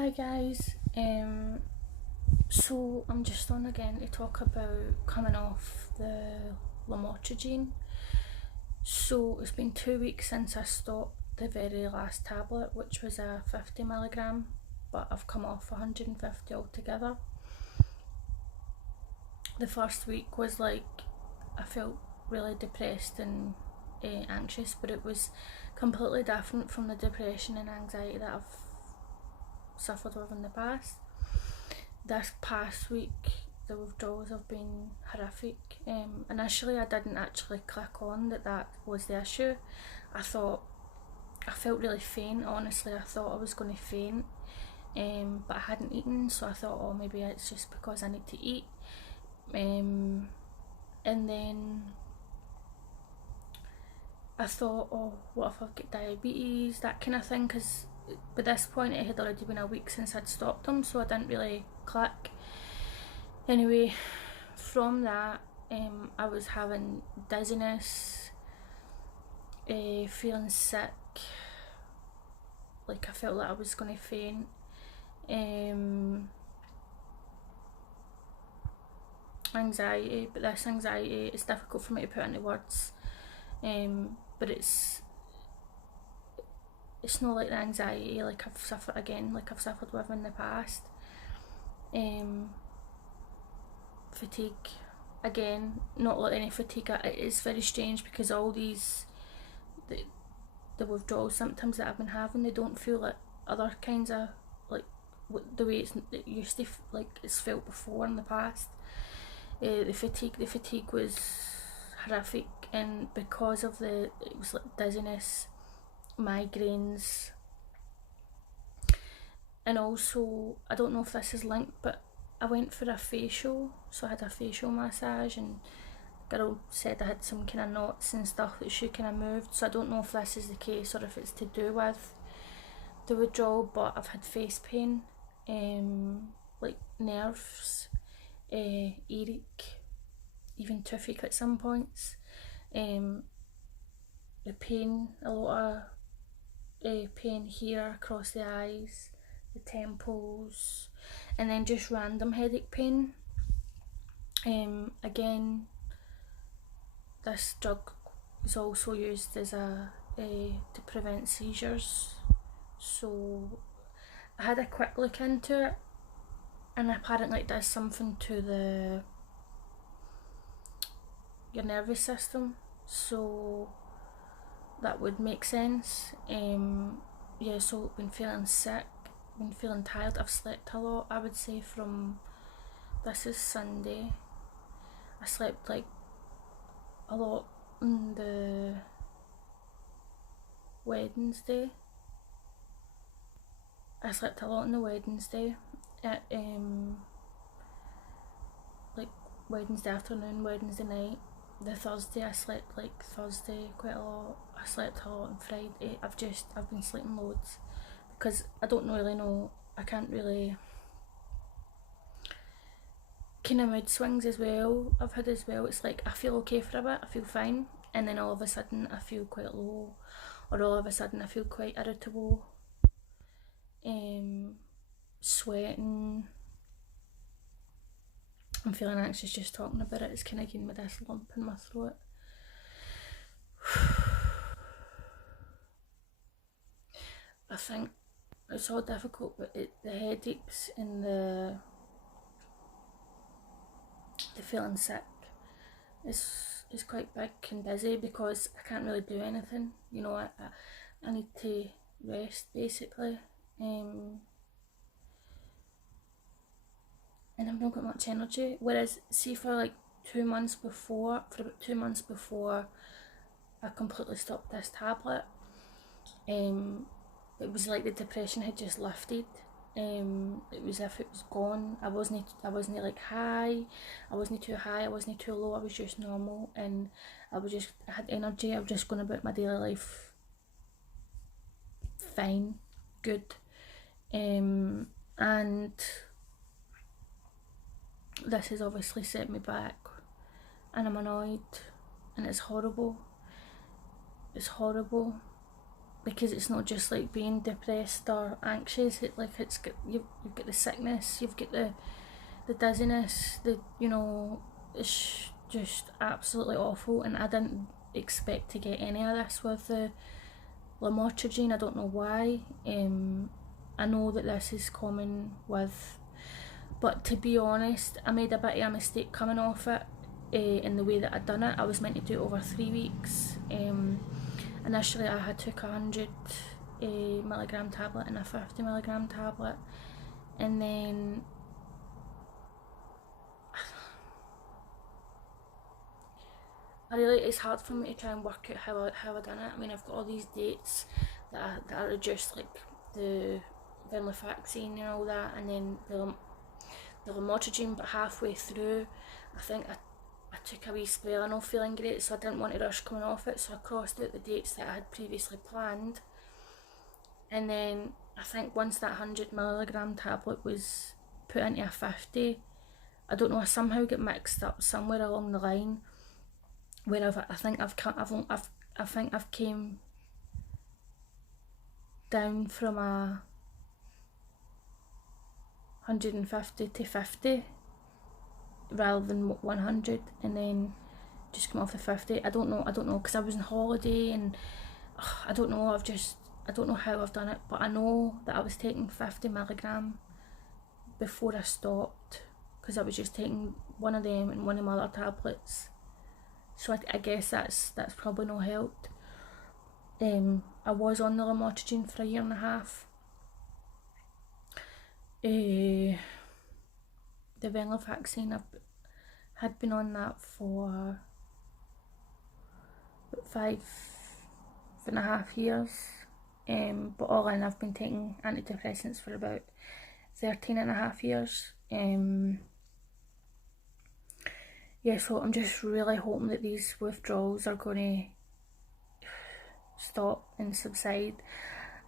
Hi guys, so I'm just on again to talk about coming off the Lamotrigine. So it's been 2 weeks since I stopped the very last tablet, which was a 50 mg, but I've come off 150 altogether. The first week was like, I felt really depressed and anxious, but it was completely different from the depression and anxiety that I've suffered with in the past. This past week, the withdrawals have been horrific. Initially, I didn't actually click on that was the issue. I felt really faint. Honestly, I thought I was going to faint, but I hadn't eaten, so I thought, oh, maybe it's just because I need to eat. And then I thought, oh, what if I've got diabetes, that kind of thing, because by this point it had already been a week since I'd stopped them, so I didn't really click. Anyway, from that, I was having dizziness, feeling sick, like I felt like I was going to faint. Anxiety, but this anxiety, it's difficult for me to put into words, but it's not like the anxiety like I've suffered with in the past. Fatigue, again, not like any fatigue. It is very strange because all these the withdrawal symptoms that I've been having, they don't feel like other kinds of, like, the way it used to, like it's felt before in the past. The fatigue was horrific, and because of it was like dizziness, migraines, and also, I don't know if this is linked, but I went for a facial, so I had a facial massage, and girl said I had some kind of knots and stuff that she kind of moved, so I don't know if this is the case or if it's to do with the withdrawal, but I've had face pain, like nerves, earache, even toothache at some points, the pain, a lot of pain here across the eyes, the temples, and then just random headache pain. Again, this drug is also used as to prevent seizures, so I had a quick look into it, and apparently it does something to your nervous system, so that would make sense. Yeah, so been feeling sick, been feeling tired. I've slept a lot, I would say, from, this is Sunday, I slept like a lot on the Wednesday. I slept a lot on the Wednesday, at like Wednesday afternoon, Wednesday night. The Thursday, I slept like Thursday quite a lot. I slept a lot on Friday. I've been sleeping loads because I don't really know, I can't really, kind of mood swings as well I've had as well. It's like I feel okay for a bit, I feel fine, and then all of a sudden I feel quite low, or all of a sudden I feel quite irritable, sweating. I'm feeling anxious just talking about it. It's kind of giving me this lump in my throat. I think it's all difficult, but the headaches and the feeling sick is quite big and busy because I can't really do anything. You know, I need to rest basically, and I've not got much energy. Whereas, see, for about 2 months before I completely stopped this tablet, it was like the depression had just lifted. It was as if it was gone. I wasn't like high, I wasn't too high, I wasn't too low, I was just normal, and I had energy. I was just going about my daily life fine, good, and this has obviously set me back, and I'm annoyed, and it's horrible because it's not just like being depressed or anxious. It's got you've got the sickness, you've got the dizziness, it's just absolutely awful. And I didn't expect to get any of this with the Lamotrigine. I don't know why. I know that this is common with, but to be honest, I made a bit of a mistake coming off it. In the way that I'd done it, I was meant to do it over 3 weeks. Initially I had took 100 milligram tablet and a 50 milligram tablet, and then it's hard for me to try and work out how I done it. I mean, I've got all these dates that are reduced, like the venlafaxine and all that, and then the lamotrigine, but halfway through I think I took a wee spell of not feeling great, so I didn't want to rush coming off it, so I crossed out the dates that I had previously planned. And then I think once that 100 milligram tablet was put into a 50, I don't know, I somehow get mixed up somewhere along the line where I think I've came down from a 150 to 50 rather than 100, and then just come off the 50. I don't know because I was on holiday, and I don't know how I've done it, but I know that I was taking 50 milligram before I stopped, because I was just taking one of them and one of my other tablets, so I guess that's probably not helped. I was on the Lamotrigine for 1.5 years. The venlafaxine, I had been on that for about 5.5 years, but all in I've been taking antidepressants for about 13.5 years. Yeah, so I'm just really hoping that these withdrawals are going to stop and subside.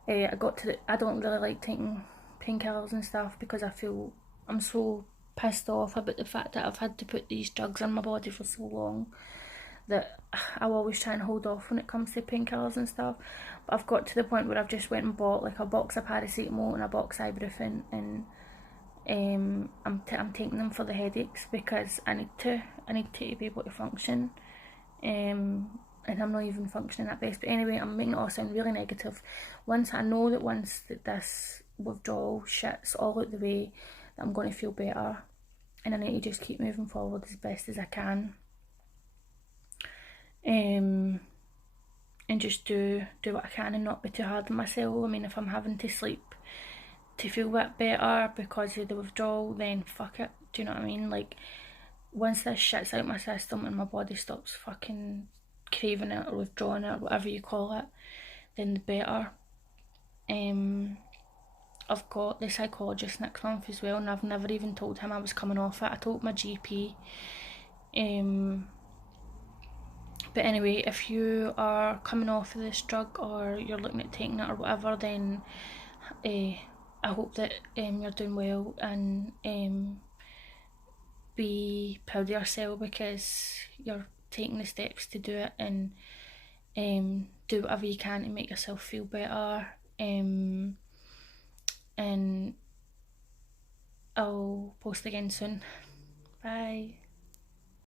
I don't really like taking painkillers and stuff, because I feel I'm so pissed off about the fact that I've had to put these drugs in my body for so long that I always try and hold off when it comes to painkillers and stuff. But I've got to the point where I've just went and bought like a box of paracetamol and a box of ibuprofen, and I'm taking them for the headaches, because I need to be able to function, and I'm not even functioning at best. But anyway, I'm making it all sound really negative. Once that this withdrawal shit's all out the way, that I'm going to feel better, and I need to just keep moving forward as best as I can, and just do what I can and not be too hard on myself. I mean, if I'm having to sleep to feel a bit better because of the withdrawal, then fuck it, do you know what I mean? Like, once this shit's out my system and my body stops fucking craving it or withdrawing it or whatever you call it, then the better. I've got the psychologist next month as well, and I've never even told him I was coming off it. I told my GP. But anyway, if you are coming off of this drug or you're looking at taking it or whatever, then I hope that you're doing well, and be proud of yourself because you're taking the steps to do it, and do whatever you can to make yourself feel better. And I'll post again soon. Bye.